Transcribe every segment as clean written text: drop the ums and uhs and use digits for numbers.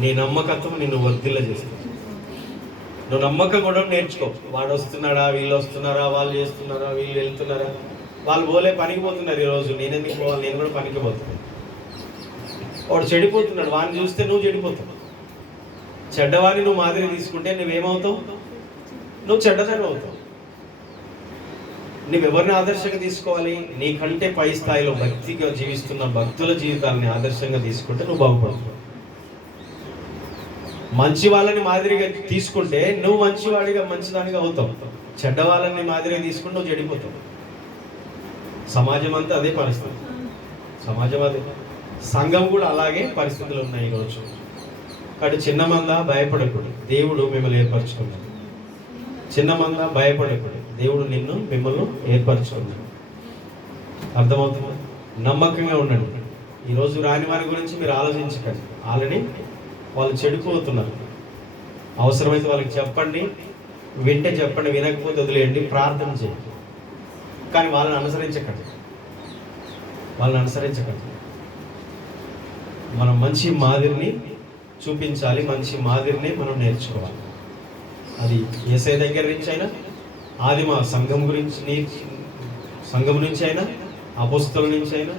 నీ నమ్మకత్వం నిన్ను వర్ధిల్ల చేస్తుంది. నువ్వు నమ్మకం కూడా నేర్చుకో. వాడు వస్తున్నాడా, వీళ్ళు వస్తున్నారా, వాళ్ళు చేస్తున్నారా, వీళ్ళు వెళ్తున్నారా, వాళ్ళు పోలే పనికి పోతున్నారు ఈరోజు, నేను ఎందుకు పోవాలి, నేను కూడా పనికి పోతున్నాను. వాడు చెడిపోతున్నాడు, వాడిని చూస్తే నువ్వు చెడిపోతావు. చెడ్డవాడిని నువ్వు మాదిరి తీసుకుంటే నువ్వేమవుతావు? నువ్వు చెడ్డదాన్ని అవుతావు. నువ్వెవరిని ఆదర్శంగా తీసుకోవాలి? నీకంటే పై స్థాయిలో భక్తిగా జీవిస్తున్న భక్తుల జీవితాలని ఆదర్శంగా తీసుకుంటే నువ్వు బాగుపడతావు. మంచి వాళ్ళని మాదిరిగా తీసుకుంటే నువ్వు మంచివాడిగా మంచిదానిగా అవుతావు. చెడ్డ వాళ్ళని మాదిరిగా తీసుకుంటే నువ్వు చెడిపోతావు. సమాజం అంతా అదే పరిస్థితి. సమాజం అదే, సంఘం కూడా అలాగే పరిస్థితులు ఉన్నాయి ఈరోజు. కాబట్టి చిన్న మంద భయపడకూడదు, దేవుడు మిమ్మల్ని ఏర్పరచుకున్నాడు. చిన్న మంద భయపడకూడదు, దేవుడు మిమ్మల్ని ఏర్పరచుకున్నాడు. అర్థమవుతుందా? నమ్మకంగా ఉండండి. ఈరోజు రాని వారి గురించి మీరు ఆలోచించకండి. ఆల్రెడీ వాళ్ళు చెడిపోతున్నారు. అవసరమైతే వాళ్ళకి చెప్పండి, వింటే చెప్పండి, వినకపోతే వదిలేయండి, ప్రార్థన చేయండి. కానీ వాళ్ళని అనుసరించకండి. మనం మంచి మాదిరిని చూపించాలి, మంచి మాదిరిని మనం నేర్చుకోవాలి. అది యేసయ్య దగ్గర నుంచి అయినా, ఆదిమ సంఘం నుంచి అయినా, అపోస్తలుల నుంచి అయినా,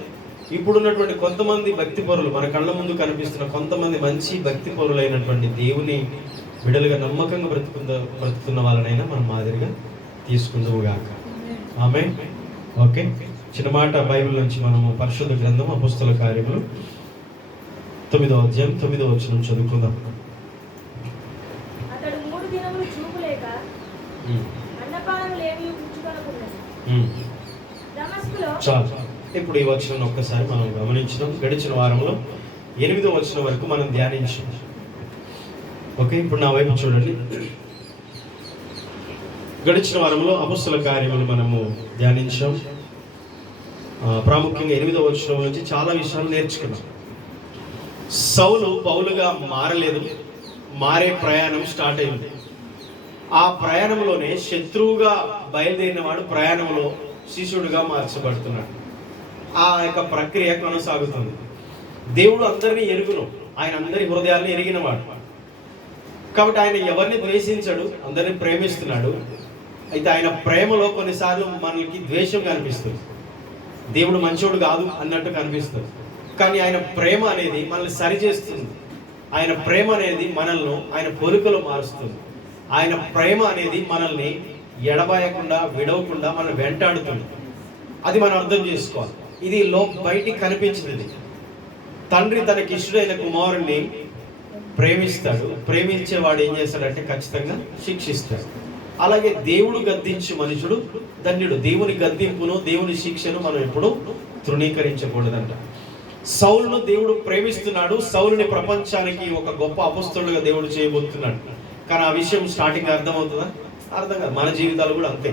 ఇప్పుడున్నటువంటి కొంతమంది భక్తి పరులు, మన కళ్ళ ముందు కనిపిస్తున్న కొంతమంది మంచి భక్తి పరులైనటువంటి దేవుని బిడ్డలుగా నమ్మకంగా బ్రతుకుతున్న వాళ్ళనైనా మనం మాదిరిగా తీసుకుందాముగాక. ఆమేన్. ఓకే, చిన్న మాట బైబిల్ నుంచి మనము పరిశుద్ధ గ్రంథం అపోస్తలుల కార్యములు 9వ అధ్యాయం 9వ వచనం చదువుకుందాం. అతడు 3 దినములు చూపులేక అన్నపానములేమీ పుచ్చుకొనకున్నది. చాలు. ఇప్పుడు ఈ వచనం ఒక్కసారి మనం గమనించడం. గడిచిన వారంలో 8వ వచనం వరకు మనం ధ్యానించాం. ఓకే, ఇప్పుడు నా వైపు చూడండి. గడిచిన వారంలో అపోస్తలుల కార్యములు మనము ధ్యానించాం. ప్రాముఖ్యంగా 8వ వచనం నుంచి చాలా విషయాలు నేర్చుకున్నాం. సౌలు పౌలుగా మారలేదు, మారే ప్రయాణం స్టార్ట్ అయింది. ఆ ప్రయాణంలోనే శత్రువుగా బయలుదేరిన వాడు ప్రయాణంలో శిష్యుడిగా మార్చబడుతున్నాడు. ఆ యొక్క ప్రక్రియ కొనసాగుతుంది. దేవుడు అందరినీ ఎరుగును, ఆయన అందరి హృదయాలను ఎరిగినవాడు. కాబట్టి ఆయన ఎవరిని ద్వేషించడు, అందరినీ ప్రేమిస్తున్నాడు. అయితే ఆయన ప్రేమలో కొన్నిసార్లు మనకి ద్వేషం కనిపిస్తుంది. దేవుడు మంచోడు కాదు అన్నట్టు కనిపిస్తుంది. కానీ ఆయన ప్రేమ అనేది మనల్ని సరిచేస్తుంది. ఆయన ప్రేమ అనేది మనల్ని ఆయన పోలికలో మారుస్తుంది. ఆయన ప్రేమ అనేది మనల్ని ఎడబాయకుండా, విడవకుండా మనం వెంటాడుతుంది. అది మనం అర్థం చేసుకోవాలి. ఇది బయటికి కనిపించింది. తండ్రి తనకి ఇష్టడైన కుమారుణ్ణి ప్రేమిస్తాడు. ప్రేమించేవాడు ఏం చేస్తాడంటే ఖచ్చితంగా శిక్షిస్తాడు. అలాగే దేవుడు గద్దించు మనుషుడు ధన్యుడు. దేవుని గద్దింపును, దేవుని శిక్షను మనం ఎప్పుడూ తృణీకరించకూడదంట. సౌలును దేవుడు ప్రేమిస్తున్నాడు. సౌలుని ప్రపంచానికి ఒక గొప్ప అపోస్తలుడుగా దేవుడు చేయబోతున్నాడు. కానీ ఆ విషయం స్టార్టింగ్ అర్థమవుతుందా? అర్థం కాదు. మన జీవితాలు కూడా అంతే.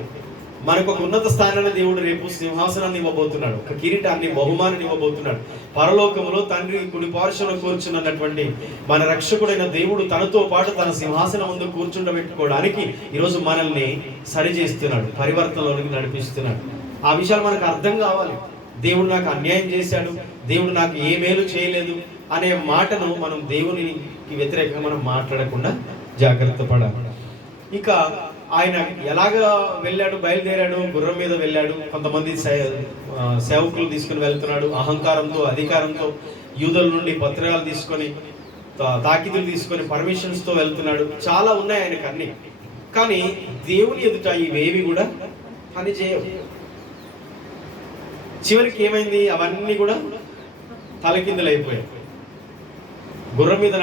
మనకు ఒక ఉన్నత స్థానాన్ని దేవుడు రేపు సింహాసనాన్ని ఇవ్వబోతున్నాడు, ఒక కిరీటాన్ని, బహుమానాన్ని ఇవ్వబోతున్నాడు. పరలోకములో తండ్రి కుడి పార్శ్వన కూర్చున్నటువంటి మన రక్షకుడైన దేవుడు తనతో పాటు తన సింహాసనం ముందు కూర్చుండబెట్టుకోవడానికి ఈరోజు మనల్ని సరిచేస్తున్నాడు, పరివర్తనలోనికి నడిపిస్తున్నాడు. ఆ విషయాలు మనకు అర్థం కావాలి. దేవుడు నాకు అన్యాయం చేశాడు, దేవుడు నాకు ఏ మేలు చేయలేదు అనే మాటను మనం దేవునికి వ్యతిరేకంగా మనం మాట్లాడకుండా జాగ్రత్త పడాలి. ఇక ఆయన ఎలాగా వెళ్ళాడు, బయలుదేరాడు, గుర్రం మీద వెళ్ళాడు. కొంతమంది సేవకులు తీసుకుని వెళ్తున్నాడు. అహంకారంతో, అధికారంతో యూదుల నుండి పత్రాలు తీసుకొని, తాకిదులు తీసుకొని, పర్మిషన్స్తో వెళ్తున్నాడు. చాలా ఉన్నాయి ఆయనకు అన్ని. కానీ దేవుని ఎదుట ఇవేవి కూడా పని చేయవు. చివరికి ఏమైంది? అవన్నీ కూడా తలకిందులైపోయాయి. గుర్రం మీద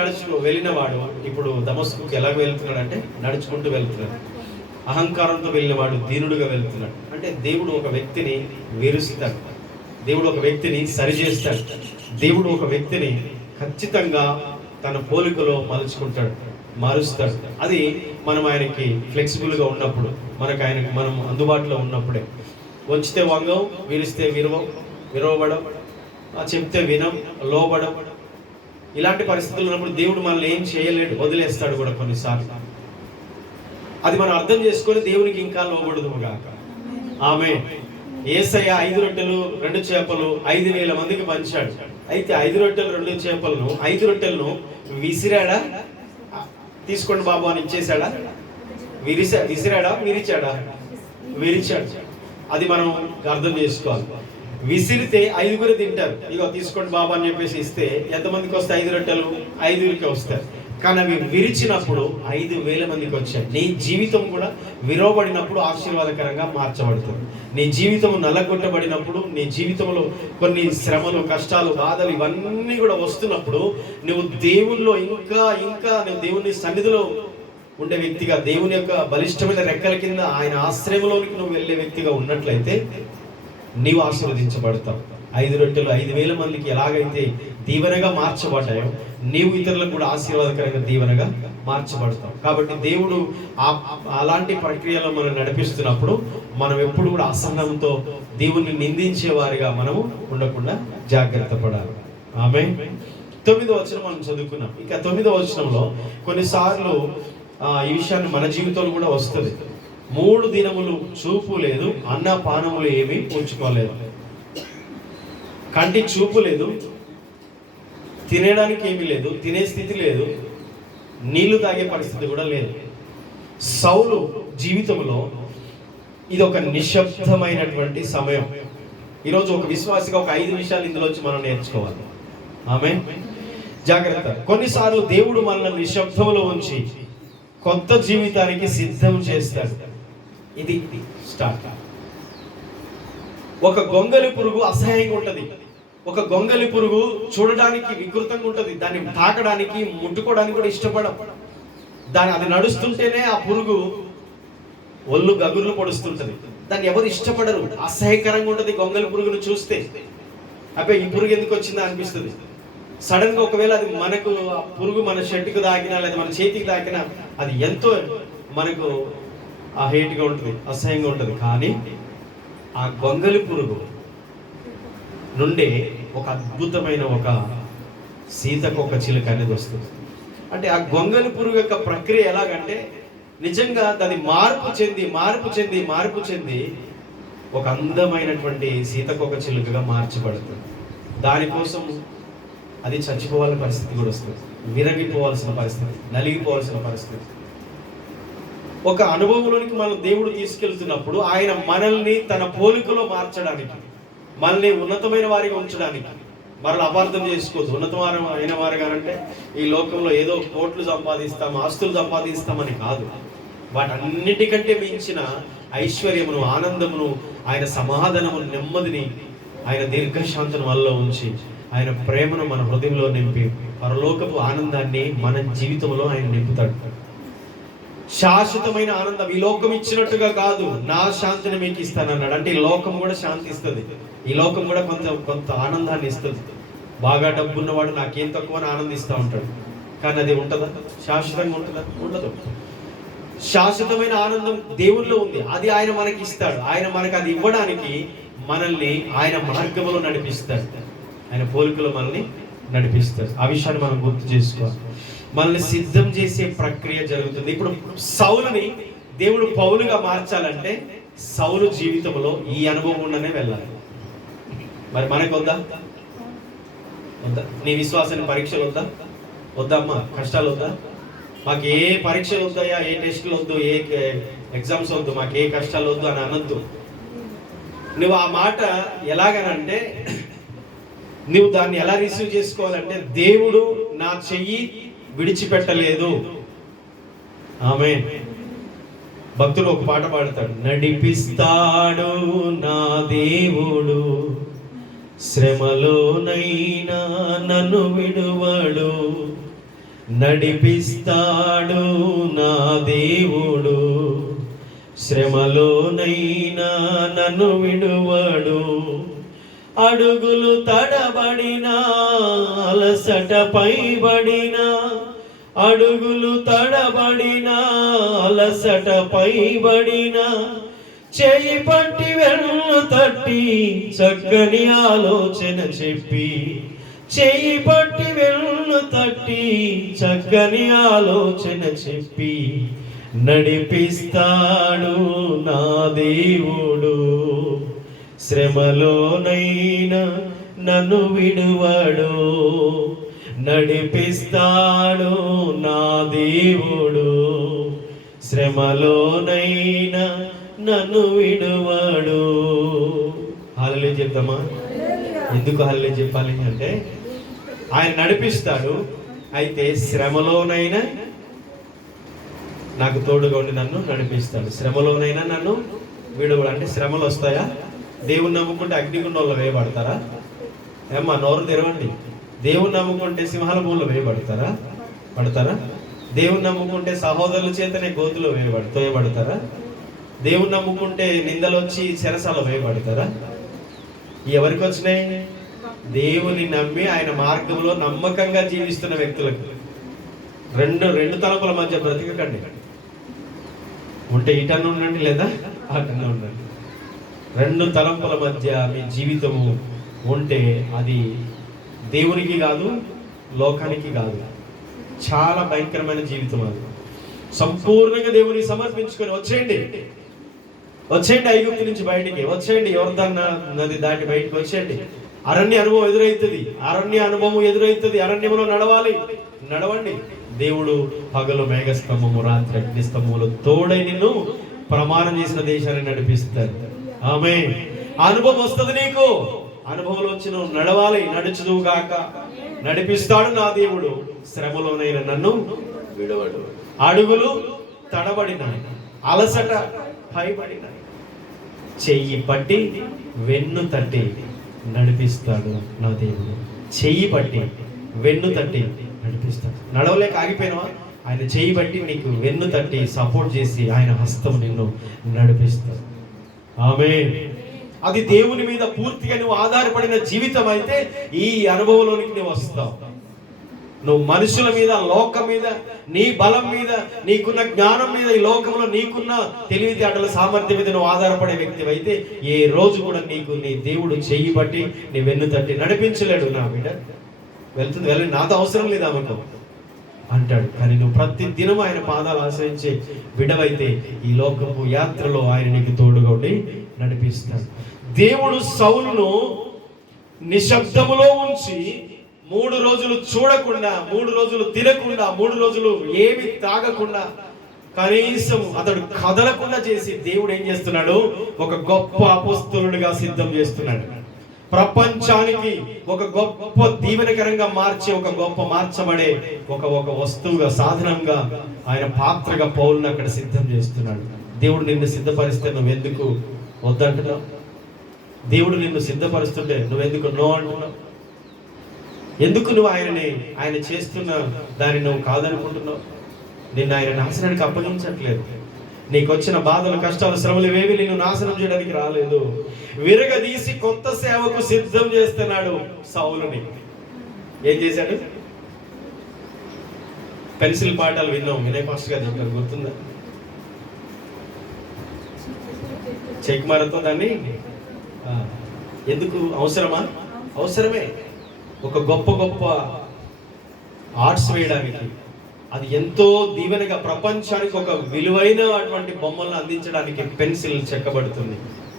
వెళ్ళిన వాడు ఇప్పుడు దమస్కుకి ఎలాగ వెళ్తున్నాడు అంటే నడుచుకుంటూ వెళ్తున్నాడు. అహంకారంతో వెళ్ళినవాడు దీనుడుగా వెళ్తున్నాడు. అంటే దేవుడు ఒక వ్యక్తిని విరుస్తాడు, దేవుడు ఒక వ్యక్తిని సరిచేస్తాడు, దేవుడు ఒక వ్యక్తిని ఖచ్చితంగా తన పోలికలో మలుచుకుంటాడు, మారుస్తాడు. అది మనం ఆయనకి ఫ్లెక్సిబుల్గా ఉన్నప్పుడు, ఆయనకి మనం అందుబాటులో ఉన్నప్పుడే. వంచితే వంగం, విరిస్తే విరవబడం, చెప్తే వినం, లోబడం. ఇలాంటి పరిస్థితులు ఉన్నప్పుడు దేవుడు మనల్ని ఏం చేయలేడు, వదిలేస్తాడు కూడా కొన్నిసార్లు. అది మనం అర్థం చేసుకొని దేవునికి ఇంకా లోబడదు గాక. ఆమేన్. యేసయ్య 5 రొట్టెలు 2 చేపలు 5,000 మందికి పంచాడు. అయితే 5 రొట్టెలు 2 చేపలను 5 రొట్టెలను విసిరాడా? తీసుకోండి బాబు అని ఇచ్చేసాడా? విసిరాడా? విరిచాడు. అది మనం అర్థం చేసుకోవాలి. విసిరితే 5గురు తింటారు. ఇగో తీసుకోండి బాబు అని చెప్పేసి ఇస్తే ఎంతమందికి వస్తాయి? 5 రొట్టెలు 5కే వస్తాయి. కానీ అవి విరిచినప్పుడు 5,000 మందికి వచ్చాయి. నీ జీవితం కూడా విరవబడినప్పుడు ఆశీర్వాదకరంగా మార్చబడుతుంది. నీ జీవితం నల్లగొట్టబడినప్పుడు, నీ జీవితంలో కొన్ని శ్రమలు, కష్టాలు, బాధలు ఇవన్నీ కూడా వస్తున్నప్పుడు నువ్వు దేవుల్లో ఇంకా నువ్వు దేవుని సన్నిధిలో ఉండే వ్యక్తిగా, దేవుని యొక్క బలిష్టమైన రెక్కల కింద ఆయన ఆశ్రయంలోనికి నువ్వు వెళ్ళే వ్యక్తిగా ఉన్నట్లయితే నీవు ఆశీర్వదించబడతావు. 5 రొట్టెలు 5,000 మందికి ఎలాగైతే దీవెనగా మార్చబడ్డాయో నీవు ఇతరులకు కూడా ఆశీర్వాదకరంగా దీవెనగా మార్చబడతావు. కాబట్టి దేవుడు అలాంటి ప్రక్రియలో మనం నడిపిస్తున్నప్పుడు మనం ఎప్పుడు కూడా అసహనంతో దేవుణ్ణి నిందించే వారిగా మనము ఉండకుండా జాగ్రత్త పడాలి. ఆమేన్. 9వ వచనం మనం చదువుకున్నాం. ఇక 9వ వచనంలో కొన్నిసార్లు ఈ విషయాన్ని మన జీవితంలో కూడా వస్తుంది. 3 దినములు చూపు లేదు, అన్న పానములు ఏమీ ఉంచుకోలేదు. కంటి చూపు లేదు, తినడానికి ఏమీ లేదు, తినే స్థితి లేదు, నీళ్లు తాగే పరిస్థితి కూడా లేదు. సౌలు జీవితంలో ఇది ఒక నిశ్శబ్దమైనటువంటి సమయం. ఈరోజు ఒక విశ్వాసిగా ఒక 5 విషయాలు ఇందులోంచి మనం నేర్చుకోవాలి. ఆమేన్. జాగ్రత్త. కొన్నిసార్లు దేవుడు మనల్ని నిశ్శబ్దంలో ఉంచి కొత్త జీవితానికి సిద్ధం చేస్తాడు. ఇది స్టార్ట్. ఒక గొంగలి పురుగు అసహ్యంగా ఉంటది. ఒక గొంగలి పురుగు చూడడానికి వికృతంగా ఉంటది. దాన్ని తాకడానికి, ముట్టుకోవడానికి కూడా ఇష్టపడం. అది నడుస్తుంటేనే ఆ పురుగు ఒళ్ళు గగుర్లు పొడుస్తుంటది. దాన్ని ఎవరు ఇష్టపడరు. అసహ్యకరంగా ఉంటది గొంగలి పురుగును చూస్తే. అబ్బాయి ఈ పురుగు ఎందుకు వచ్చిందా అనిపిస్తుంది. సడన్ గా ఒకవేళ అది మనకు ఆ పురుగు మన షర్టుకు తాకినా లేదా మన చేతికి తాకినా అది ఎంతో మనకు ఆ హేట్గా ఉంటుంది, అసహ్యంగా ఉంటుంది. కానీ ఆ గొంగలి పురుగు నుండి ఒక అద్భుతమైన ఒక సీతకొక చిలుక అనేది వస్తుంది. అంటే ఆ గొంగలి పురుగు యొక్క ప్రక్రియ ఎలాగంటే నిజంగా దాన్ని మార్పు చెంది ఒక అందమైనటువంటి సీతకొక చిలుకగా మార్చబడుతుంది. దానికోసం అది చచ్చిపోవాల్సిన పరిస్థితి కూడా వస్తుంది, విరగిపోవాల్సిన పరిస్థితి, నలిగిపోవాల్సిన పరిస్థితి. ఒక అనుభవంలోనికి మనం దేవుడు తీసుకెళ్తున్నప్పుడు ఆయన మనల్ని తన పోలికలో మార్చడానికి, మనల్ని ఉన్నతమైన వారిగా ఉంచడానికి. మరలా అపార్థం చేసుకోవద్దు. ఉన్నతమైన వారిగా అంటే ఈ లోకంలో ఏదో కోట్లు సంపాదిస్తాం, ఆస్తులు సంపాదిస్తామని కాదు. వాటన్నిటికంటే మించిన ఐశ్వర్యమును, ఆనందమును, ఆయన సమాధానమును, నెమ్మదిని, ఆయన దీర్ఘశాంతం వల్ల ఉంచి ఆయన ప్రేమను మన హృదయంలో నింపి పరలోకపు ఆనందాన్ని మన జీవితంలో ఆయన నింపుతాడు. శాశ్వతమైన ఆనందం ఈ లోకం ఇచ్చినట్టుగా కాదు, నా శాంతిని మీకు ఇస్తానన్నాడు. అంటే ఈ లోకం కూడా శాంతి ఇస్తుంది, ఈ లోకం కూడా కొంత ఆనందాన్ని ఇస్తుంది. బాగా డబ్బున్నవాడు నాకేం తక్కువ అని ఆనందిస్తూ ఉంటాడు. కానీ అది ఉంటుందా? శాశ్వతంగా ఉంటుందా? ఉండదు. శాశ్వతమైన ఆనందం దేవుల్లో ఉంది. అది ఆయన మనకి ఇస్తాడు. ఆయన మనకు అది ఇవ్వడానికి మనల్ని ఆయన మార్గంలో నడిపిస్తాడు, ఆయన పోలికలో మనల్ని నడిపిస్తాడు. ఆ విషయాన్ని మనం గుర్తు చేసుకోవాలి. మనల్ని సిద్ధం చేసే ప్రక్రియ జరుగుతుంది. ఇప్పుడు సౌలుని దేవుడు పౌలుగా మార్చాలంటే సౌలు జీవితంలో ఈ అనుభవం ఉండనే వెళ్ళాలి. మరి మనకు వద్దా? నీ విశ్వాసాన్ని పరీక్షలు వద్దమ్మా, కష్టాలు వద్దా? మాకు ఏ పరీక్షలు వద్దాయా, ఏ టెస్టులు వద్దు, ఏ ఎగ్జామ్స్ వద్దు, మాకు ఏ కష్టాలు వద్దు అని అనొద్దు. నువ్వు ఆ మాట ఎలాగనంటే నువ్వు దాన్ని ఎలా రిసీవ్ చేసుకోవాలంటే దేవుడు నా చెయ్యి విడిచిపెట్టలేదు. ఆమేన్. భక్తుడు ఒక పాట పాడతాడు, నడిపిస్తాడు నా దేవుడు, శ్రమలోనైనా నన్ను విడువడు. నడిపిస్తాడు నా దేవుడు, శ్రమలోనైనా నన్ను విడువడు. అడుగులు తడబడినా, అలసట పైబడినా, అడుగులు తడబడినా, అలసట పైబడినా, చేయి పట్టి వెన్ను తట్టి చక్కని ఆలోచన చెప్పి, చేయి పట్టి వెన్ను తట్టి చక్కని ఆలోచన చెప్పి నడిపిస్తాడు నా దేవుడు, శ్రమలోనైనా నన్ను విడువడు, నడిపిస్తాడు నా దేవుడు. శ్రమలోనైనా నన్ను విడువడు. హల్లెలూయా చెప్తామా? ఎందుకు హల్లెలూయా చెప్పాలి అంటే ఆయన నడిపిస్తాడు. అయితే శ్రమలోనైనా నాకు తోడుగా ఉండి నన్ను నడిపిస్తాడు. శ్రమలోనైనా నన్ను విడువడు. అంటే శ్రమలు వస్తాయా? దేవుని నమ్ముకుంటే అగ్నిగుండంలో వేయబడతారా? ఏమ్మా నోరు తెరవండి. దేవుని నమ్ముకుంటే సింహాల భూమిలో వేయబడతారా? పడతారా? దేవుని నమ్ముకుంటే సహోదరుల చేతనే గోతులో తోయబడతారా? దేవుని నమ్ముకుంటే నిందలు వచ్చి చెరసాల వేయబడతారా? ఎవరికి వచ్చినాయి? దేవుని నమ్మి ఆయన మార్గంలో నమ్మకంగా జీవిస్తున్న వ్యక్తులకు. రెండు తలపుల మధ్య బ్రతికకండి. ఉంటే ఇటన్న ఉండండి, లేదా అటన్న ఉండండి. రెండు తలంపుల మధ్య మీ జీవితము ఉంటే అది దేవునికి కాదు, లోకానికి కాదు. చాలా భయంకరమైన జీవితం అది. సంపూర్ణంగా దేవునికి సమర్పించుకొని వచ్చేయండి ఐగుప్తు నుంచి బయటికి వచ్చేయండి, యోర్దాను నది దాటి బయటకు వచ్చేయండి. అరణ్య అనుభవం ఎదురైతుంది. అరణ్యంలో నడవండి. దేవుడు పగలు మేఘస్తంభము, రాత్రి అగ్నిస్తంభములు తోడై నిన్ను ప్రమాణం చేసిన దేశాన్ని నడిపిస్తారు. ఆమేన్. అనుభవం వస్తుంది నీకు. అనుభవంలోంచి నువ్వు నడుచుదువుగాక. నడిపిస్తాడు నా దేవుడు. శ్రమలోనైనా నన్ను విడవడు. అడుగులు తడబడిన, అలసట భయపడిన, చెయ్యి పట్టి వెన్ను తట్టి నడిపిస్తాడు నా దేవుడు. చెయ్యి పట్టి వెన్ను తట్టి నడిపిస్తాడు. నడవలేక ఆగిపోయినవా? ఆయన చెయ్యి బట్టి నీకు వెన్ను తట్టి సపోర్ట్ చేసి ఆయన హస్తం నిన్ను నడిపిస్తాడు. ఆమేన్. అది దేవుని మీద పూర్తిగా నువ్వు ఆధారపడిన జీవితం అయితే ఈ అనుభవంలోనికి నువ్వు వస్తావు. నువ్వు మనుషుల మీద, లోకం మీద, నీ బలం మీద, నీకున్న జ్ఞానం మీద, ఈ లోకంలో నీకున్న తెలివితేటల సామర్థ్యం మీద నువ్వు ఆధారపడే వ్యక్తి అయితే ఏ రోజు కూడా నీకు నీ దేవుడు చెయ్యి బట్టి నీ వెన్ను తట్టి నడిపించలేడు. నా బిడ్డ వెళ్ళి నాతో అవసరం లేదు ఆమెకు అంటాడు. కానీ నువ్వు ప్రతి దినం ఆయన పాదాలు ఆశ్రయించే బిడ్డవైతే ఈ లోకపు యాత్రలో ఆయన నీకు తోడుగా ఉండి నడిపిస్తాడు. దేవుడు సౌలును నిశ్శబ్దములో ఉంచి 3 రోజులు చూడకుండా, 3 రోజులు తినకుండా, 3 రోజులు ఏమి తాగకుండా, కనీసం అతడు కదలకుండా చేసి దేవుడు ఏం చేస్తున్నాడు? ఒక గొప్ప అపోస్తలుడిగా సిద్ధం చేస్తున్నాడు. ప్రపంచానికి ఒక గొప్ప దీవెనకరంగా మార్చే, ఒక గొప్ప మార్చబడే ఒక వస్తువుగా, సాధనంగా, ఆయన పాత్రగా పౌలుని అక్కడ సిద్ధం చేస్తున్నాడు. దేవుడు నిన్ను సిద్ధపరిస్తే నువ్వెందుకు వద్దంటున్నావు? దేవుడు నిన్ను సిద్ధపరుస్తుంటే నువ్వెందుకు నో అంటున్నావు? ఎందుకు నువ్వు ఆయన చేస్తున్న దాన్ని నువ్వు కాదనుకుంటున్నావు? నిన్ను ఆయన నాశనానికి అప్పగించట్లేదు. నీకు వచ్చిన బాధలు, కష్టాలు, శ్రమలు ఇవేవి నిన్ను నాశనం చేయడానికి రాలేదు. విరగదీసి కొత్త సేవకు సిద్ధం చేస్తున్నాడు సౌలుని. ఏం చేశాడు? పెన్సిల్ పాఠాలు విన్నాం, వినయ్ పాస్టర్ గారు చెప్పారు, గుర్తుందా? చెక్ మారతో దాన్ని ఎందుకు అవసరమా? అవసరమే. ఒక గొప్ప ఆర్ట్స్ వేయడానికి, అది ఎంతో దీవెనగా ప్రపంచానికి ఒక విలువైన అటువంటి బొమ్మలను అందించడానికి పెన్సిల్ చెక్కబడుతుంది.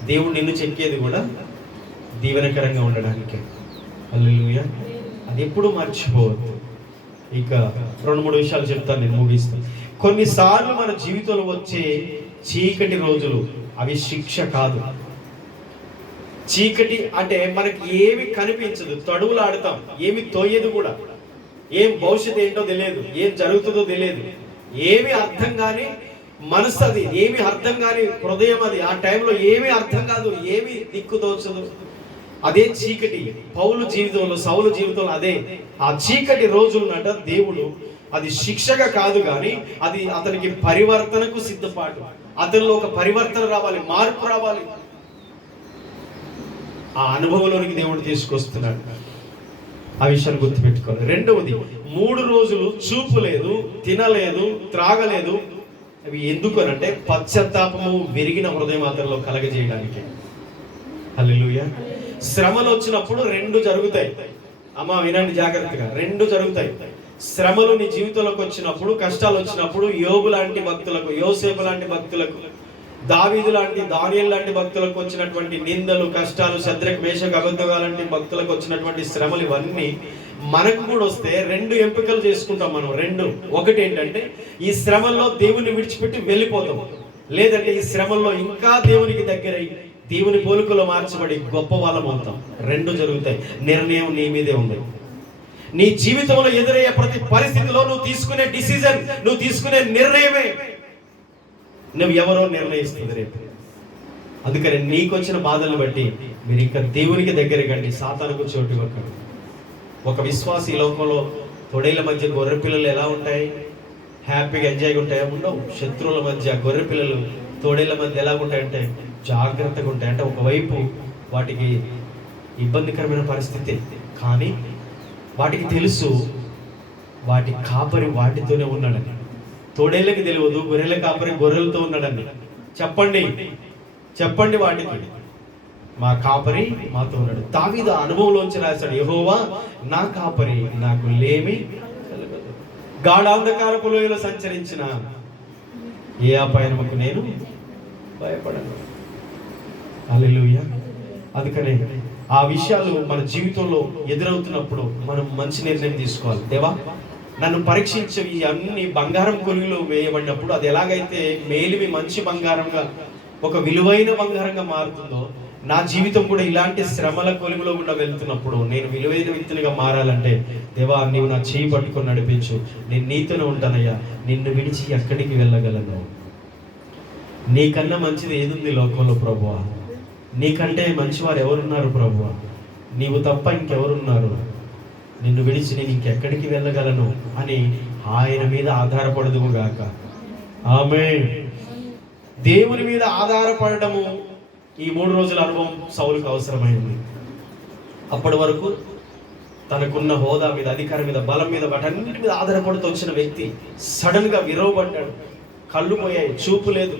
దేవుడు నిన్ను చెక్కేది కూడా దీవెనకరంగా ఉండడానికి. హల్లెలూయా. అది ఎప్పుడు మర్చిపోవద్దు. ఇక 2-3 విషయాలు చెప్తాను, నేను ముగిస్తాను. కొన్నిసార్లు మన జీవితంలో వచ్చే చీకటి రోజులు అవి శిక్ష కాదు. చీకటి అంటే మనకి ఏమి కనిపించదు, తడువులు ఆడతాం, ఏమి తోయేది కూడా, ఏం భవిష్యత్తు ఏంటో తెలియదు, ఏం జరుగుతుందో తెలియదు, ఏమి అర్థం కాని మనసు, అది ఏమి అర్థం కాని హృదయం, అది ఆ టైంలో ఏమీ అర్థం కాదు, ఏమి దిక్కుదోచదు. అదే చీకటి. పౌలు జీవితంలో, సౌలు జీవితంలో అదే ఆ చీకటి రోజులనట దేవుడు అది శిక్షగా కాదు కానీ అది అతనికి పరివర్తనకు సిద్ధపాటు. అతనిలో ఒక పరివర్తన రావాలి, మార్పు రావాలి. ఆ అనుభవంలోనికి దేవుడు తీసుకొస్తున్నాడు. ఆ విషయాన్ని గుర్తుపెట్టుకోవాలి. రెండవది, 3 రోజులు చూపు లేదు, తినలేదు, త్రాగలేదు. అవి ఎందుకు అనంటే పశ్చాత్తాపము, విరిగిన హృదయం అతనిలో కలగజేయడానికి. హల్లెలూయా. శ్రమలు వచ్చినప్పుడు 2 జరుగుతాయి. అమ్మ వినండి జాగ్రత్తగా, 2 జరుగుతాయి. శ్రమలు నీ జీవితంలోకి వచ్చినప్పుడు, కష్టాలు వచ్చినప్పుడు, యోబు లాంటి భక్తులకు, యోసేపు లాంటి భక్తులకు దావీదు లాంటి, దానియేలు లాంటి భక్తులకు వచ్చినటువంటి నిందలు, కష్టాలు, శద్రక్, మేషక్, అబేద్నెగో లాంటి భక్తులకు వచ్చినటువంటి శ్రమలు, ఇవన్నీ మనకు కూడా వస్తే రెండు ఎంపికలు చేసుకుంటాం మనం. రెండు, ఒకటి ఏంటంటే ఈ శ్రమల్లో దేవుని విడిచిపెట్టి వెళ్ళిపోతాం, లేదంటే ఈ శ్రమల్లో ఇంకా దేవునికి దగ్గరై దేవుని పోలికలో మార్చబడి గొప్ప వాళ్ళం అవుతాం. రెండు జరుగుతాయి. నిర్ణయం నీ మీదే ఉంది. నీ జీవితంలో ఎదురయ్యే ప్రతి పరిస్థితిలో నువ్వు తీసుకునే డిసిజన్, నువ్వు తీసుకునే నిర్ణయమే నువ్వు ఎవరో నిర్ణయిస్తుంది రేపు. అందుకని నీకు వచ్చిన బాధలను బట్టి మీరు ఇంకా దేవునికి దగ్గర కండి, సాతానుకు చోటు ఇవ్వకండి. ఒక విశ్వాస ఈ లోకంలో తొడేళ్ల మధ్య గొర్రె పిల్లలు ఎలా ఉంటాయి? హ్యాపీగా ఎంజాయ్గా ఉంటాయా? ఉండవు. శత్రువుల మధ్య గొర్రె పిల్లలు తోడేళ్ల మధ్య ఎలా ఉంటాయంటే జాగ్రత్తగా ఉంటాయి. అంటే ఒకవైపు వాటికి ఇబ్బందికరమైన పరిస్థితి, కానీ వాటికి తెలుసు వాటి కాపరి వాటితోనే ఉన్నాడని. తోడేళ్ళకి తెలియదు, గొర్రెల కాపరి గొర్రెలతో ఉన్నాడని. చెప్పండి చెప్పండి వాటికి, మా కాపరి మాతో ఉన్నాడు. దావీదు అనుభవంలోంచి రాశాడు, యెహోవా నా కాపరి, నాకు లేమి కలగదు. గాఢాంధకారపు లోయలో సంచరించిన ఏ అపాయముకు నేను భయపడను. హల్లెలూయా. అందుకనే ఆ విషయాలు మన జీవితంలో ఎదురవుతున్నప్పుడు మనం మంచి నిర్ణయం తీసుకోవాలి. దేవా, నన్ను పరీక్షించి ఈ అన్ని బంగారం కొలుగులో వేయబడినప్పుడు అది ఎలాగైతే మేలిమి మంచి బంగారంగా, ఒక విలువైన బంగారంగా మారుతుందో, నా జీవితం కూడా ఇలాంటి శ్రమల కొలుగులో కూడా వెళ్తున్నప్పుడు నేను విలువైన వ్యక్తినిగా మారాలంటే దేవా, నీవు నా చేయి పట్టుకొని నడిపించు, నేను నీతోనే ఉంటానయ్యా, నిన్ను విడిచి ఎక్కడికి వెళ్ళగలను? నీకన్నా మంచిది ఏదుంది లోకంలో ప్రభువా? నీకంటే మంచివారు ఎవరున్నారు ప్రభువా? నీవు తప్ప ఇంకెవరున్నారు? నిన్ను విడిచి నేను ఇంకెక్కడికి వెళ్ళగలను అని ఆయన మీద ఆధారపడదుము గాక. ఆమేన్. దేవుని మీద ఆధారపడటము ఈ 3 రోజుల అనుభవం సౌలుకు అవసరమైంది. అప్పటి వరకు తనకున్న హోదా మీద, అధికారం మీద, బలం మీద, వాటన్నిటి మీద ఆధారపడుతూ వచ్చిన వ్యక్తి సడన్ గా విరవబడ్డాడు. కళ్ళు పోయాయి, చూపు లేదు,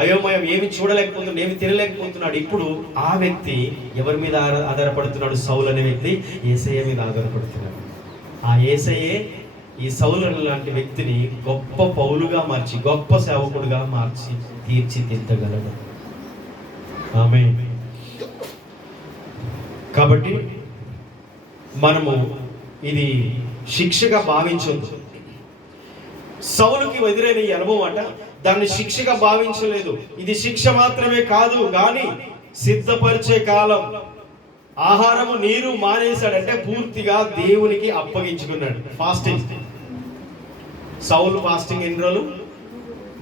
అయోమయం, ఏమి చూడలేకపోతున్నాడు, ఏమి తినలేకపోతున్నాడు. ఇప్పుడు ఆ వ్యక్తి ఎవరి మీద ఆధారపడుతున్నాడు? సౌలు అనే వ్యక్తి యేసయ్య మీద ఆధారపడుతున్నాడు. ఆ యేసయ్యే ఈ సౌలు లాంటి వ్యక్తిని గొప్ప పౌలుగా మార్చి, గొప్ప సేవకుడుగా మార్చి తీర్చిదిద్దగలడు. ఆమేన్. కాబట్టి మనము ఇది శిక్షగా భావించొద్దు. సౌలుకి ఎదురైన ఈ అనుభవం అంట, దాన్ని శిక్షగా భావించలేదు. ఇది శిక్ష మాత్రమే కాదు, కానీ సిద్ధపరిచే కాలం. ఆహారము నీరు మానేశాడంటే పూర్తిగా దేవునికి అప్పగించుకున్నాడు. ఫాస్టింగ్. సౌలు ఫాస్టింగ్ ఎన్ని రోజులు?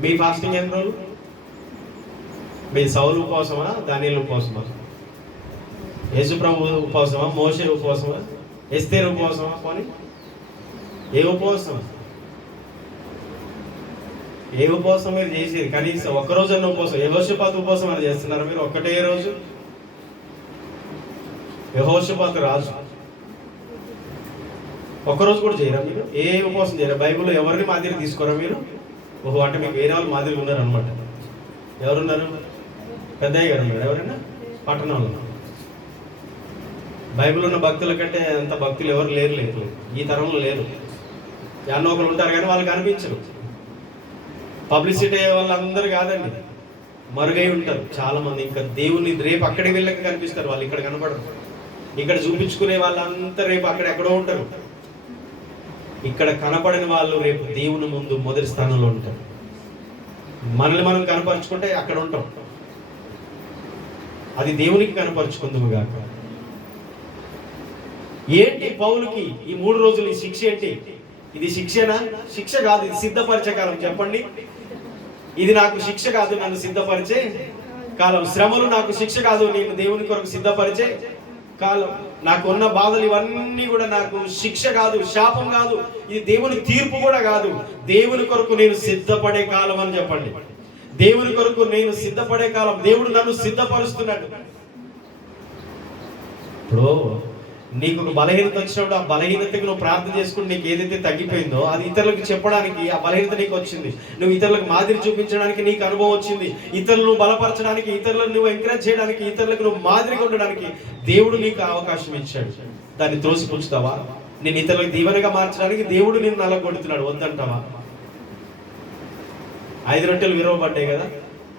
మీ ఫాస్టింగ్ ఎన్ని రోజులు? మీ సౌలు ఉపవాసమా, దానియేలు ఉపవాసమా? యేసుప్రభు ఉపవాసమా, మోషే ఉపవాసమా, ఎస్తేరు ఉపవాసమా? పోనీ ఏ ఉపవాసం? ఏ ఉపవాసం మీరు చేసేది? కనీసం ఒక్కరోజు అన్న ఉపవాసం. యెహోషాపాతు ఉపవాసం అని చేస్తున్నారు మీరు? ఒక్కటే రోజు. యెహోషాపాతు రాజు, ఒక్కరోజు కూడా చేయరా మీరు? ఏ ఉపవాసం చేయరా? బైబిల్లో ఎవరిని మాదిరి తీసుకోరా మీరు? ఓహో, అంటే మీకు వేరే వాళ్ళు మాదిరిగా ఉన్నారు అనమాట. ఎవరున్నారు? పెద్దయ్య గారు ఉన్నారు. ఎవరైనా పట్టణంలో బైబిల్ ఉన్న భక్తుల కంటే అంత భక్తులు ఎవరు లేరు. ఈ తరంలో లేరు. ఎన్నో ఒకరు ఉంటారు కానీ వాళ్ళు కనిపించరు. పబ్లిసిటీ అయ్యే వాళ్ళందరూ కాదండి, మరుగై ఉంటారు చాలా మంది. ఇంకా దేవుని రేపు అక్కడికి వెళ్ళక కనిపిస్తారు, వాళ్ళు ఇక్కడ కనపడరు. ఇక్కడ చూపించుకునే వాళ్ళంతా రేపు అక్కడెక్కడో ఉంటారు. ఇక్కడ కనపడని వాళ్ళు రేపు దేవుని ముందు మొదటి స్థానంలో ఉంటారు. మనల్ని మనం కనపరుచుకుంటే అక్కడ ఉంటాం. అది దేవునికి కనపరుచుకుందాము గాక. ఏంటి పౌలుకి ఈ 3 రోజులు ఈ శిక్ష ఏంటి? ఇది శిక్షనా? శిక్ష కాదు, ఇది సిద్ధపరిచే కాలం. చెప్పండి, ఇది నాకు శిక్ష కాదు, నన్ను సిద్ధపరిచే కాలం. శ్రమలు నాకు శిక్ష కాదు, నేను దేవుని కొరకు సిద్ధపరిచే కాలం. నాకు ఉన్న బాధలు ఇవన్నీ కూడా నాకు శిక్ష కాదు, శాపం కాదు, ఇది దేవుని తీర్పు కూడా కాదు. దేవుని కొరకు నేను సిద్ధపడే కాలం అని చెప్పండి. దేవుని కొరకు నేను సిద్ధపడే కాలం. దేవుడు నన్ను సిద్ధపరుస్తున్నాడు. ఇప్పుడు నీకు ఒక బలహీనత వచ్చినప్పుడు ఆ బలహీనతకు నువ్వు ప్రార్థన చేసుకుని నీకు ఏదైతే తగ్గిపోయిందో అది ఇతరులకు చెప్పడానికి ఆ బలహీనత నీకు వచ్చింది. నువ్వు ఇతరులకు మాదిరి చూపించడానికి నీకు అనుభవం వచ్చింది. ఇతరులను బలపరచడానికి, ఇతరులను నువ్వు ఎంకరేజ్ చేయడానికి, ఇతరులకు నువ్వు మాదిరిగా ఉండడానికి దేవుడు నీకు అవకాశం ఇచ్చాడు. దాన్ని త్రోసిపుచ్చుతావా? నేను ఇతరులకు దీవెనగా మార్చడానికి దేవుడు నిన్ను నలగొడుతున్నాడు, వద్దంటావా? 5 రొట్టెలు విరవబడ్డాయి కదా,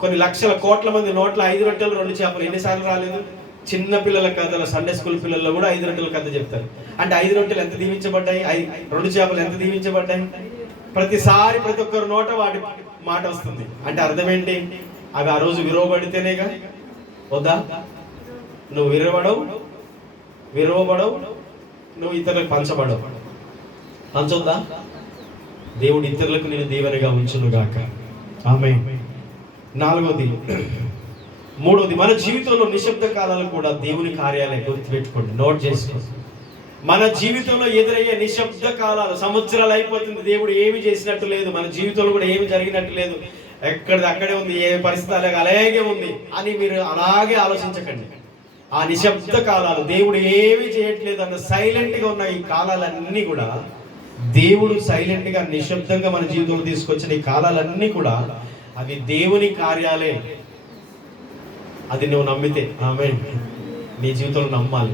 కొన్ని లక్షల కోట్ల మంది నోట్ల 5 రొట్టెలు 2 చేపలు ఎన్నిసార్లు రాలేదు? చిన్న పిల్లల కథల సండే స్కూల్ పిల్లల్లో కూడా 5 రొట్టెల కథ చెప్తారు. అంటే 5 రొట్టెలు ఎంత దీవించబడ్డాయి, 2 చేపలు ఎంత దీవించబడ్డాయి? ప్రతిసారి ప్రతి ఒక్కరు నోట వాటి మాట వస్తుంది. అంటే అర్థం ఏంటి? అవి ఆ రోజు విరవబడితేనేగా. వద్దా? నువ్వు విరవబడవు, నువ్వు ఇతరులకు పంచొద్దా? దేవుడు ఇతరులకు నేను దీవెనగా ఉంచునుగాక. ఆమేన్. 4వది, 3వది, మన జీవితంలో నిశ్శబ్ద కాలాలు కూడా దేవుని కార్యాలే. గుర్తుపెట్టుకోండి, నోట్ చేసుకోండి. మన జీవితంలో ఎదురయ్యే నిశ్శబ్ద కాలాలు, సంవత్సరాలు అయిపోతుంది, దేవుడు ఏమి చేసినట్టు లేదు, మన జీవితంలో కూడా ఏమి జరిగినట్టు లేదు, ఎక్కడిది అక్కడే ఉంది, ఏ పరిస్థితి అలాగే ఉంది అని మీరు అలాగే ఆలోచించకండి. ఆ నిశ్శబ్ద కాలాలు, దేవుడు ఏమి చేయట్లేదు అన్న సైలెంట్గా ఉన్న ఈ కాలాలన్నీ కూడా దేవుడు సైలెంట్గా నిశ్శబ్దంగా మన జీవితంలో తీసుకొచ్చిన ఈ కాలాలన్నీ కూడా అవి దేవుని కార్యాలే. అది నువ్వు నమ్మితే, ఆమేన్, నీ జీవితంలో నమ్మాలి.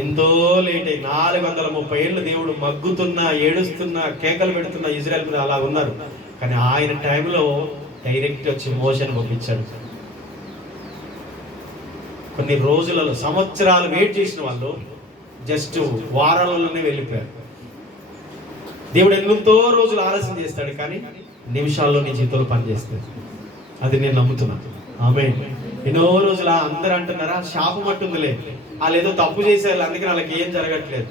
ఎంతో లేట్ అయ్యి 430 ఏళ్ళు దేవుడు మగ్గుతున్నా, ఏడుస్తున్నా, కేకలు పెడుతున్నా ఇజ్రాయెల్ మీద అలా ఉన్నారు. కానీ ఆయన టైంలో డైరెక్ట్ వచ్చి మోషను పంపించాడు. కొన్ని రోజులలో, సంవత్సరాలు వెయిట్ చేసిన వాళ్ళు జస్ట్ వారాలలోనే వెళ్ళిపోయారు. దేవుడు ఎంతో రోజులు ఆలస్యం చేస్తాడు, కానీ నిమిషాల్లో నీ జీవితంలో పనిచేస్తాడు. అది నేను నమ్ముతున్నాను. ఆమేన్. ఎన్నో రోజులు అందరూ అంటున్నారా, శాపం అంటుందిలే, వాళ్ళు ఏదో తప్పు చేశారు అందుకని వాళ్ళకి ఏం జరగట్లేదు,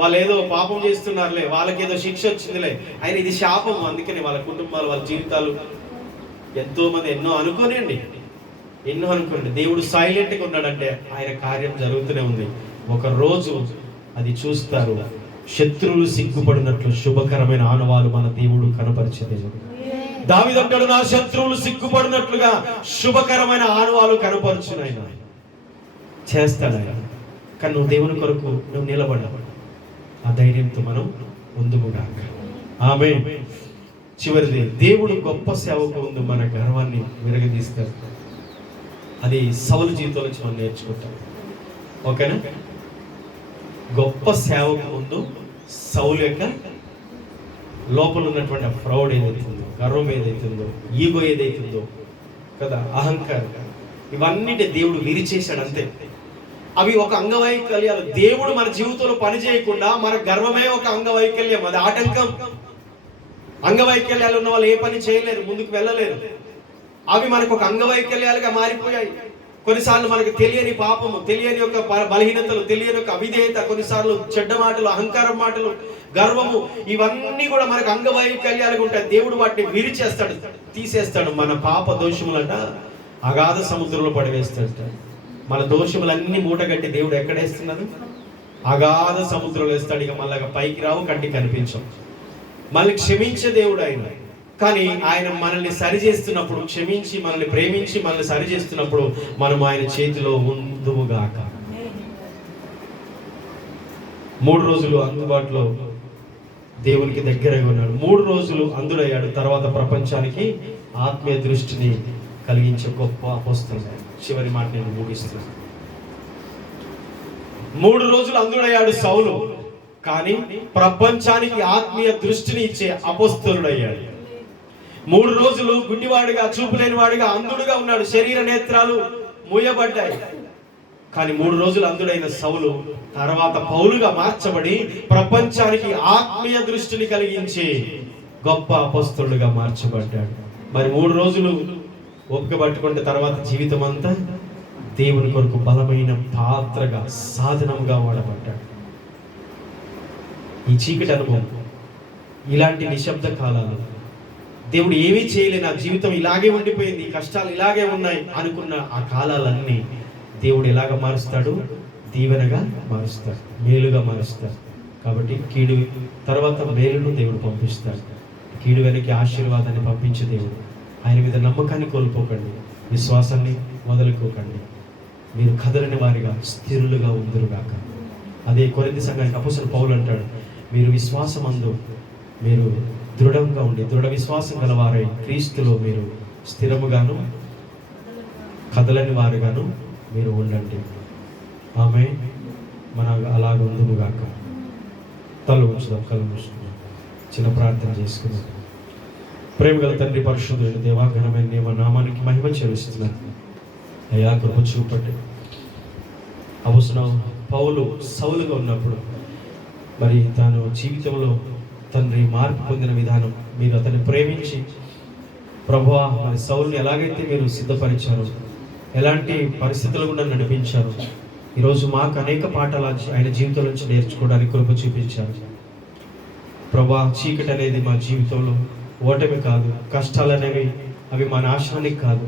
వాళ్ళు ఏదో పాపం చేస్తున్నారులే, వాళ్ళకి ఏదో శిక్ష వచ్చిందిలే, ఆయన ఇది శాపం, అందుకని వాళ్ళ కుటుంబాలు, వాళ్ళ జీవితాలు, ఎంతో మంది ఎన్నో అనుకోనండి. దేవుడు సైలెంట్గా ఉన్నాడంటే ఆయన కార్యం జరుగుతూనే ఉంది. ఒక రోజు అది చూస్తారు. శత్రువులు సిగ్గుపడినట్లు శుభకరమైన ఆనవాలు మన దేవుడు కనపరిచేది. దావీదు అంటాడు, నా శత్రువులు సిగ్గుపడినట్లుగా శుభకరమైన ఆనవాలు కనపరచును. ఆయన చేస్తాడు. ఆయన కానీ నువ్వు దేవుని కొరకు నువ్వు నిలబడావు. ఆ ధైర్యంతో మనం ముందుగాక. ఆమేన్. చివరిది, దేవుడు గొప్ప సేవకు ముందు మన గర్వాన్ని విరగదీస్తారు. అది సౌలు జీవితం నుంచి మనం నేర్చుకుంటాం. ఓకేనా? గొప్ప సేవకు ముందు సౌలు యొక్క లోపల ఉన్నటువంటి ఆ ప్రౌడ్ ఏదైతుందో, గర్వం ఏదైతుందో, ఈగో ఏదైతుందో కదా, అహంకారం, ఇవన్నిటి దేవుడు విరిచేశాడు. అంతే. అవి ఒక అంగవైకల్యాలు. దేవుడు మన జీవితంలో పని చేయకుండా మన గర్వమే ఒక అంగవైకల్యం, అది ఆటంకం. అంగవైకల్యాలు ఉన్న వాళ్ళు ఏ పని చేయలేరు, ముందుకు వెళ్ళలేరు. అవి మనకు ఒక అంగవైకల్యాలుగా మారిపోయాయి. కొన్నిసార్లు మనకు తెలియని పాపము, తెలియని యొక్క బలహీనతలు, తెలియని యొక్క అవిధేయత, కొన్నిసార్లు చెడ్డ మాటలు, అహంకారం మాటలు, గర్వము, ఇవన్నీ కూడా మనకు అంగవైకల్యాలుగా ఉంటాయి. దేవుడు వాటిని విరిచేస్తాడు, తీసేస్తాడు. మన పాప దోషములంట అగాధ సముద్రంలో పడివేస్తాడు. మన దోషములన్నీ మూటగట్టి దేవుడు ఎక్కడేస్తున్నాడు? అగాధ సముద్రంలో వేస్తాడు. ఇక మళ్ళీ పైకి రావు, కంటికి కనిపించవు. మళ్ళీ క్షమించే దేవుడు ఆయన. కానీ ఆయన మనల్ని సరిచేస్తున్నప్పుడు, క్షమించి మనల్ని ప్రేమించి మనల్ని సరిచేస్తున్నప్పుడు మనం ఆయన చేతిలో ఉందుముగాక. 3 రోజులు అందుబాటులో దేవునికి దగ్గరగా ఉన్నాడు. 3 రోజులు అందుడయ్యాడు. తర్వాత ప్రపంచానికి ఆత్మీయ దృష్టిని కలిగించే గొప్ప అపోస్తలుడు. చివరి మాట నేను ముగిస్తున్నాను. 3 రోజులు అందుడయ్యాడు సౌలు, కానీ ప్రపంచానికి ఆత్మీయ దృష్టిని ఇచ్చే అపోస్తలుడయ్యాడు. 3 రోజులు గుడ్డివాడిగా, చూపులేని వాడిగా, అంధుడుగా ఉన్నాడు. శరీర నేత్రాలు మూయబడ్డాయి. కానీ 3 రోజులు అంధుడైన సౌలు తర్వాత పౌలుగా మార్చబడి ప్రపంచానికి ఆత్మీయ దృష్టిని కలిగించే గొప్ప అపోస్తలుడుగా మార్చబడ్డాడు. మరి 3 రోజులు ఓపిక పట్టుకుంటే తర్వాత జీవితం అంతా దేవుని కొరకు బలమైన పాత్రగా, సాధనముగా వాడబడ్డాడు. ఈ చీకటి అనుభవం, ఇలాంటి నిశ్శబ్ద కాలాలు, దేవుడు ఏమీ చేయలేదు, నా జీవితం ఇలాగే ఉండిపోయింది, కష్టాలు ఇలాగే ఉన్నాయి అనుకున్న ఆ కాలాలన్నీ దేవుడు ఎలాగ మారుస్తాడు? దీవెనగా మారుస్తాడు, మేలుగా మారుస్తాడు. కాబట్టి కీడు తర్వాత మేలును దేవుడు పంపిస్తాడు. కీడు వెనక్కి ఆశీర్వాదాన్ని పంపించే దేవుడు. ఆయన మీద నమ్మకాన్ని కోల్పోకండి, విశ్వాసాన్ని వదులుకోకండి. మీరు కదలని వారిగా స్థిరులుగా ఉందురుగాక. అదే కొరింథీ సంఘానికి అపోస్తలుడు పౌలు అంటాడు, మీరు విశ్వాసమందు మీరు దృఢంగా ఉండి, దృఢ విశ్వాసం గలవారై క్రీస్తులో మీరు స్థిరముగాను కదలని వారుగాను మీరు ఉండండి. ఆమె మన అలాగ ఉందుముగాక. తల ఉంచుదాం, కళ్ళు మూసుకుందాం, చిన్న ప్రార్థన చేసుకుందాం. ప్రేమగల తండ్రి, పరిశుద్ధుడైన దేవా, ఘనమైన నీ నామానికి మహిమ చెల్లిస్తున్నాను అయ్యా. కృప చూపండి. అవసరం పౌలు సౌలుగా ఉన్నప్పుడు మరి తాను జీవితంలో తండ్రి మార్పు పొందిన విధానం, మీరు అతన్ని ప్రేమించి ప్రభువా మరి సౌలుని ఎలాగైతే మీరు సిద్ధపరిచారో, ఎలాంటి పరిస్థితులు కూడా నడిపించారు, ఈరోజు మాకు అనేక పాఠాలు ఆయన జీవితం నుంచి నేర్చుకోవడానికి కృప చూపించారు ప్రభువా. చీకటి అనేది మా జీవితంలో ఓటమి కాదు, కష్టాలు అనేవి అవి మా నాశనానికి కాదు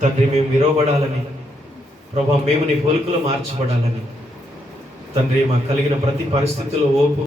తండ్రి. మేము విరవబడాలని ప్రభువా, మేము నీ పోలికలో మార్చబడాలని తండ్రి, మాకు కలిగిన ప్రతి పరిస్థితుల్లో ఓపు